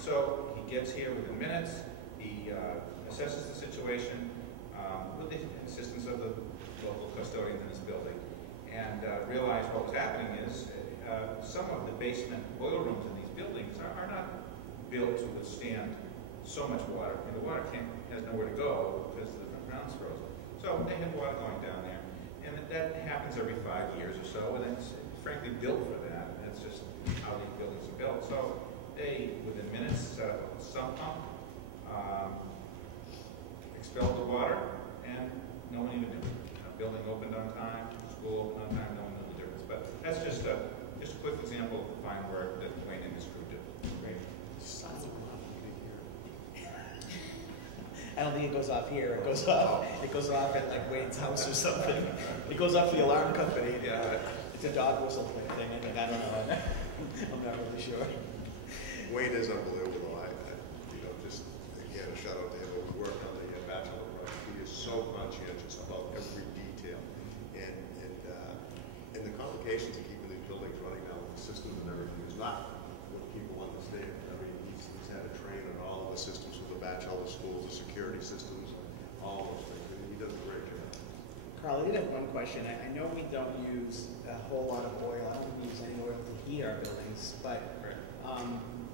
So he gets here within minutes, he assesses the situation with the assistance of the local custodians in his building, and realized what was happening is some of the basement boiler rooms in these buildings are not built to withstand so much water. And the water has nowhere to go because the ground's frozen. So they had water going down there, and that happens every 5 years or so, and it's frankly built for that. And that's just how these buildings are built. So they, within minutes, set up a sump pump, expelled the water, and no one even knew. Building opened on time, school opened on time, no one knew the difference. But that's just a quick example of the fine work that Wayne and his crew do. Great. I don't think it goes off here. It goes off. It goes off at like Wayne's house or something. It goes off the alarm company. Yeah. It's a dog whistle thing. I think I don't know. I'm not really sure. Wayne is unbelievable. Just again a shout out to him. We worked on the bachelor project. He is so conscientious about every detail, and the complications of keeping these buildings running now with the systems and everything is not what people understand. I mean, he's had to train on all of the systems for the bachelor schools, the security systems, all those things. And he does a great job. Carl, I did have one question. I know we don't use a whole lot of oil. I don't think we use any oil to heat our buildings, but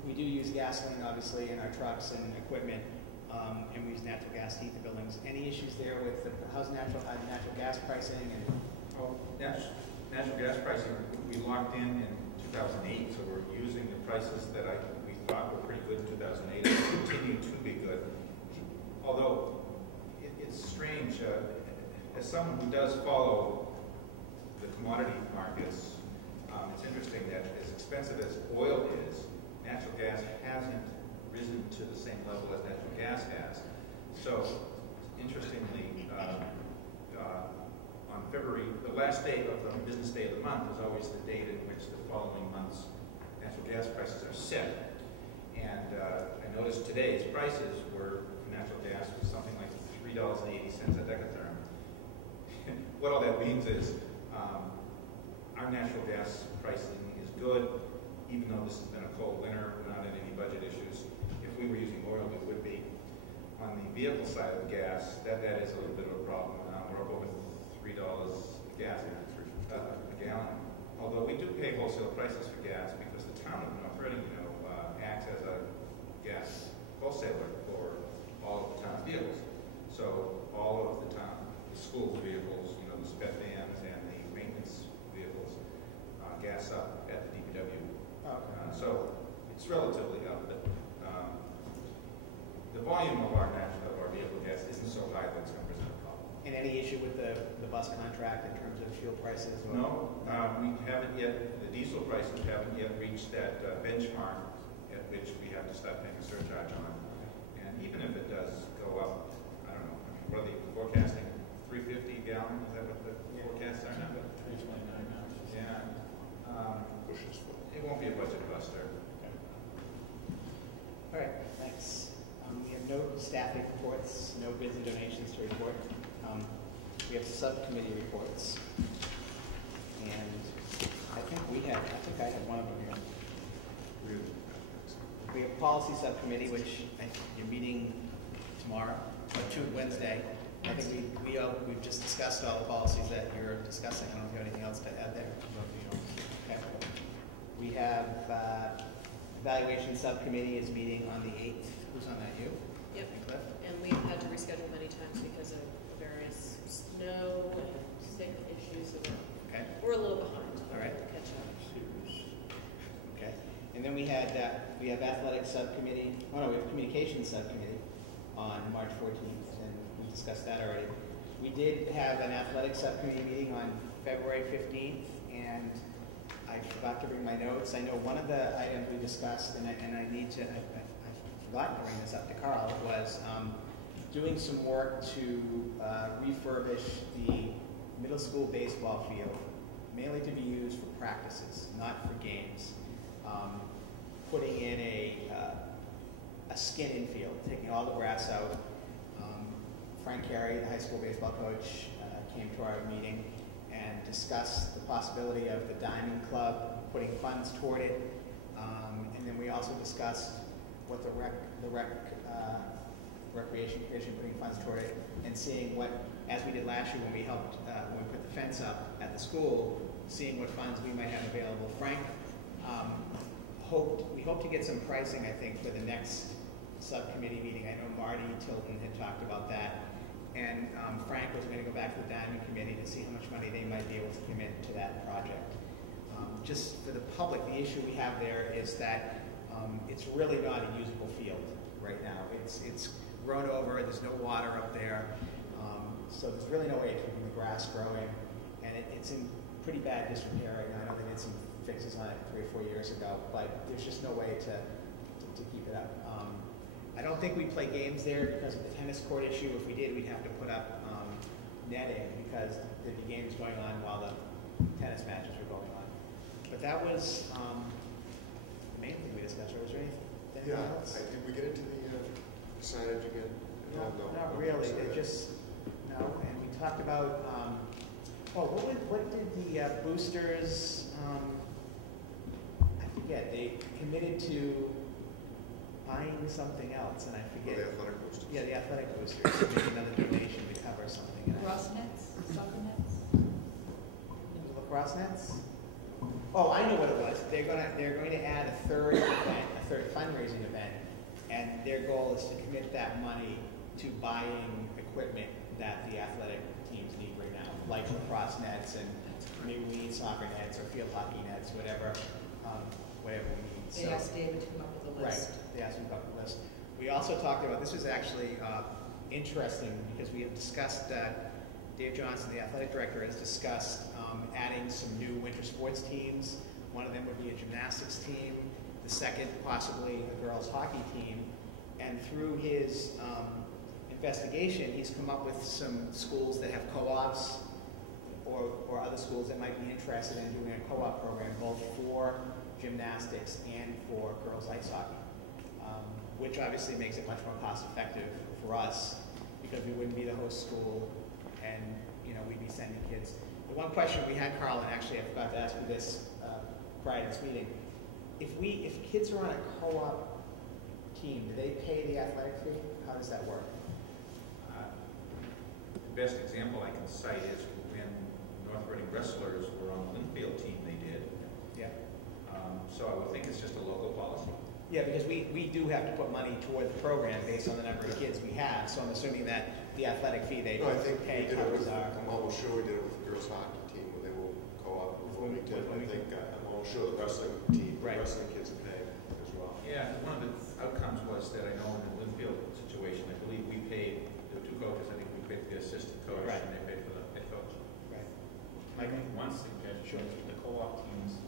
we do use gasoline, obviously, in our trucks and equipment, and we use natural gas to heat the buildings. Any issues there with how's natural gas pricing? And natural gas pricing, we locked in 2008, so we're using the prices that we thought were pretty good in 2008 and continue to be good. Although it's strange, as someone who does follow the commodity markets, it's interesting that as expensive as oil is, natural gas hasn't risen to the same level as natural gas has. So, interestingly, on February, the last day of the business day of the month is always the date in which the following month's natural gas prices are set. And I noticed today's prices were, for natural gas, was something like $3.80 a decatherm. What all that means is our natural gas pricing is good, even though this has been a cold winter, we're not in any budget issues. If we were using oil, we would be. On the vehicle side of the gas, that is a little bit of a problem. We're up over $3 a gallon. Although we do pay wholesale prices for gas because the town of North Reading, acts as a gas wholesaler for all of the town's vehicles. So all of the school vehicles, the sped vans and the maintenance vehicles, gas up at the DPW. So it's relatively up, but the volume of our vehicle gas isn't so high that it's going to present a problem. And any issue with the bus contract in terms of fuel prices? Or? No, we haven't yet. The diesel prices haven't yet reached that benchmark at which we have to start paying a surcharge on. And even if it does go up, I don't know. I mean, what are they forecasting? $3.50 a gallon? Is that what the forecasts are now? $3.29 now. Yeah. Pushes for It won't be a budget buster. Okay. All right, thanks. We have no staffing reports, no bids and donations to report. We have subcommittee reports. And I think I had one of them here. really. We have policy subcommittee, which you're meeting tomorrow, or Wednesday. I think we've just discussed all the policies that you're discussing. I don't know if you have anything else to add there. Okay. We have evaluation subcommittee is meeting on the 8th. Who's on that? You? Yep. And Cliff? And we've had to reschedule many times because of various snow and sick issues. So Okay. we're a little behind. All right. We'll catch up. Okay. And then we have athletic subcommittee. Oh no, we have communications subcommittee on March 14th, and we discussed that already. We did have an athletic subcommittee meeting on February 15th, and I forgot to bring my notes. I know one of the items we discussed, and I forgot to bring this up to Carl, was doing some work to refurbish the middle school baseball field, mainly to be used for practices, not for games. Putting in a skin infield, taking all the grass out. Frank Carey, the high school baseball coach, came to our meeting and discussed the possibility of the Diamond Club putting funds toward it. And then we also discussed what the recreation commission putting funds toward it, and seeing what, as we did last year when we helped, when we put the fence up at the school, seeing what funds we might have available. Frank we hope to get some pricing, I think, for the next subcommittee meeting. I know Marty Tilton had talked about that, and Frank was going to go back to the Diamond Committee to see how much money they might be able to commit to that project. Just for the public, the issue we have there is that it's really not a usable field right now. It's grown over, there's no water up there, so there's really no way of keeping the grass growing, and it's in pretty bad disrepair right now. I know they did some fixes on it 3 or 4 years ago, but there's just no way to keep it up. I don't think we'd play games there because of the tennis court issue. If we did, we'd have to put up netting because there'd be games going on while the tennis matches were going on. But that was the main thing we discussed. Was there anything else? Did we get into the signage again? No, not really. They just, no. And we talked about, what did the boosters, I forget, they committed to buying something else, and I forget. The athletic boosters. Yeah, the athletic boosters, so maybe another donation to cover something. Lacrosse nets, soccer nets. The lacrosse nets? Oh, I know what it was. They're going to add a third event, a third fundraising event, and their goal is to commit that money to buying equipment that the athletic teams need right now, like lacrosse nets, and maybe we need soccer nets or field hockey nets, whatever we need. They asked David to come up with a list. Right, they asked me about the list. We also talked about, this was actually interesting because we have discussed, Dave Johnson, the athletic director, has discussed adding some new winter sports teams. One of them would be a gymnastics team, the second possibly a girls hockey team. And through his investigation, he's come up with some schools that have co-ops or other schools that might be interested in doing a co-op program both for gymnastics and for girls ice hockey, which obviously makes it much more cost effective for us because we wouldn't be the host school and we'd be sending kids. The one question we had, Carl, and actually I forgot to ask you this prior to this meeting, if kids are on a co-op team, do they pay the athletic fee? How does that work? The best example I can cite is when North Reading Wrestlers were on the Linfield team, they did. Yeah. So I would think it's just a local policy. Yeah, because we do have to put money toward the program based on the number of kids we have. So I'm assuming that the athletic fee they No, I think pay we did it with, covers our. I'm almost sure we did it with the girls hockey team when they will co-op with Wilmington. I think I'm almost sure the wrestling team, Right. the wrestling kids are paying as well. Yeah, one of the outcomes was that I know in the Linfield situation, I believe we paid the 2 coaches. I think we paid for the assistant coach, Right. and they paid for the head coach. Right. I think one suggestion is with the co-op teams,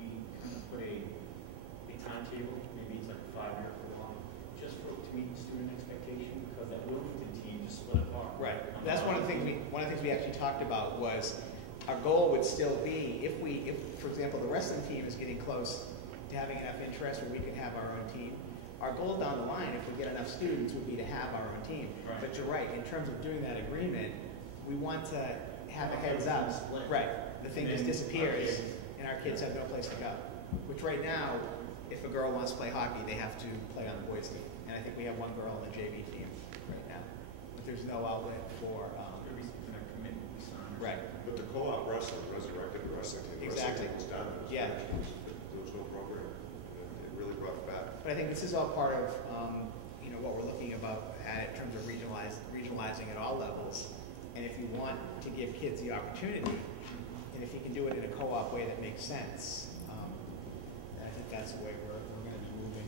we kind of put a timetable, maybe it's like a 5-year program, just to meet the student expectation, because that Wilmington team just split apart. Right. That's one of the things we actually talked about was our goal would still be if for example the wrestling team is getting close to having enough interest where we can have our own team. Our goal down the line, if we get enough students, would be to have our own team. Right. But you're right, in terms of doing that agreement, we want to have a heads up. Split. Right. The thing just And disappears our kids- and our kids have no place to go. Which right now, if a girl wants to play hockey, they have to play on the boys team. And I think we have one girl on the JV team right now. But there's no outlet for, Maybe something like commitment we sign. or right. something. But the co-op wrestling resurrected the wrestling team. The Exactly. wrestling team was done. It was Yeah. finished. There was no program. It really brought it back. But I think this is all part of, what we're looking about in terms of regionalizing at all levels. And if you want to give kids the opportunity, and if you can do it in a co-op way that makes sense, I think that's the way we're going to be moving.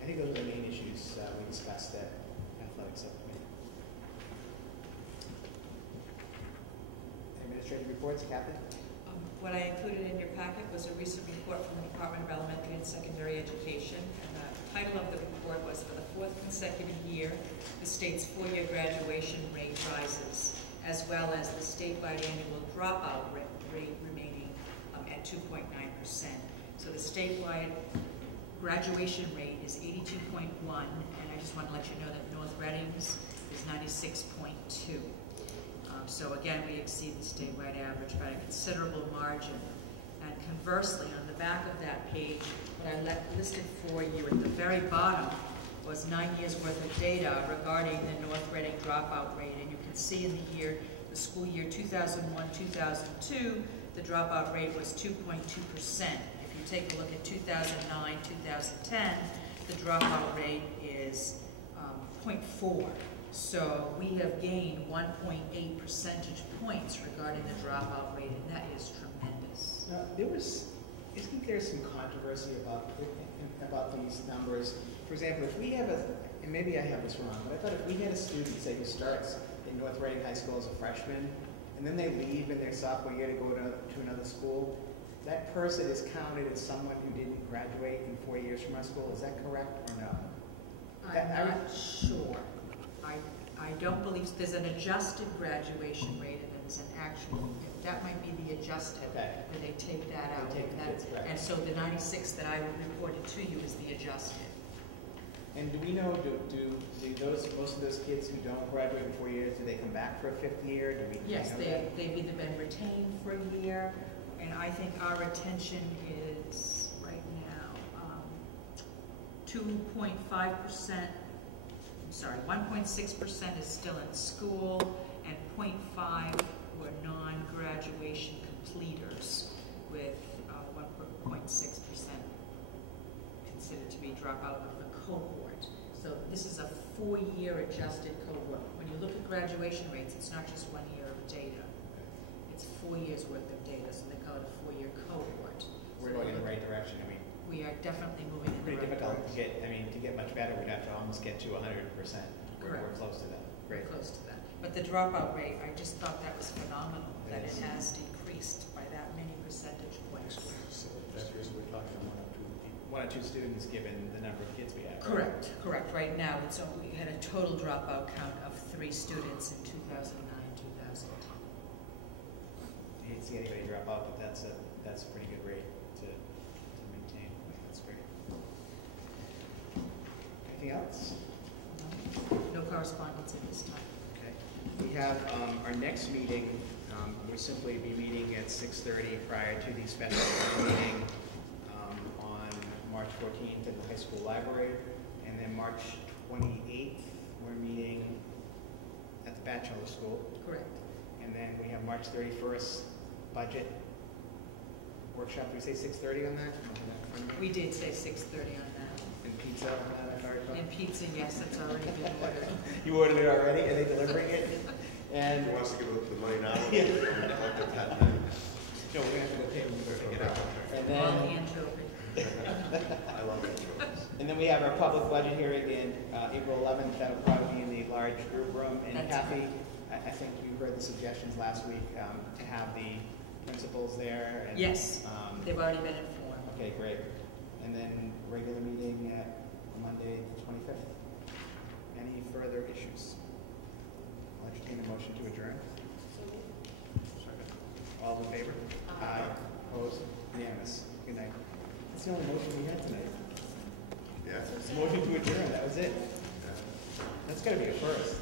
I think those are the main issues we discussed at athletic subcommittee. Administrative reports, Kathy? What I included in your packet was a recent report from the Department of Elementary and Secondary Education. And the title of the report was, for the 4th consecutive year, the state's 4-year graduation rate rises, as well as the statewide annual dropout rate remaining at 2.9%. So the statewide graduation rate is 82.1, and I just want to let you know that North Reading's is 96.2. So again, we exceed the statewide average by a considerable margin. And conversely, on the back of that page, what I listed for you at the very bottom was 9 years' worth of data regarding the North Reading dropout rate. And you can see in the school year 2001-2002, the dropout rate was 2.2%. If you take a look at 2009-2010, the dropout rate is 0.4. So we have gained 1.8 percentage points regarding the dropout rate, and that is tremendous. Now, isn't there some controversy about these numbers? For example, if we have and maybe I have this wrong, but I thought if we had a student, say, who starts in North Reading High School as a freshman, and then they leave in their sophomore year to go to another school, that person is counted as someone who didn't graduate in 4 years from our school. Is that correct or no? I'm not sure. I don't believe, there's an adjusted graduation rate and there's an actual, that might be the adjusted, Okay. where they take that out. They take the kids, right. And so the 96 that I reported to you is the adjusted. And do we know, do most of those kids who don't graduate in 4 years, do they come back for a 5th year? Yes, know that? they've either been retained for a year, and I think our retention is right now 2.5%. I'm sorry, 1.6% is still in school, and 0.5 were non-graduation completers, with 1.6% considered to be dropout of the cohort. So this is a 4-year adjusted cohort. When you look at graduation rates, it's not just 1 year of data. It's 4 years worth of data, so they call it a 4-year cohort. We're going in the right direction. I mean, We are definitely moving in the pretty right difficult to direction. get, to get much better, we'd have to almost get to 100%. We're Correct. close to that. Very close to that. But the dropout rate, I just thought that was phenomenal, that it It is. has decreased by that many percentage points. So that's the reason we're talking about 1 or 2 people. 1 or 2 students given the number of kids we have. right? Correct, correct. Right now, we had a total dropout count of 3 students in 2009-2010. You hate to see anybody drop out, but that's a pretty good rate to maintain. That's great. Anything else? No correspondence at this time. Okay. We have our next meeting. We'll simply be meeting at 6:30 prior to the special meeting on March 14th at the high school library, and then March 28th we're meeting at the Batchelor School, Correct. and then we have March 31st budget workshop. Did we say 6:30 on that? We did say 6:30 on that. And pizza on that, if I recall. And pizza, yes, it's already been ordered. You ordered it already? Are they delivering it? And Who wants to give the money now? Yeah. Like the 10. no, we're gonna have to go pay them to pick it up. And All then, anchovy. I love it. and then we have our public budget hearing in April 11th. That'll probably be in the large group room. And That's Kathy, I think you heard the suggestions last week to have the principals there. And, Yes, they've already been informed. Okay, great. And then regular meeting at Monday, the 25th. Any further issues? I'll entertain a motion to adjourn. All in favor? Aye. Opposed? Unanimous. Good night. That's the only motion we had tonight. Yeah? Motion to adjourn, that was it. Yeah. That's gotta be a first.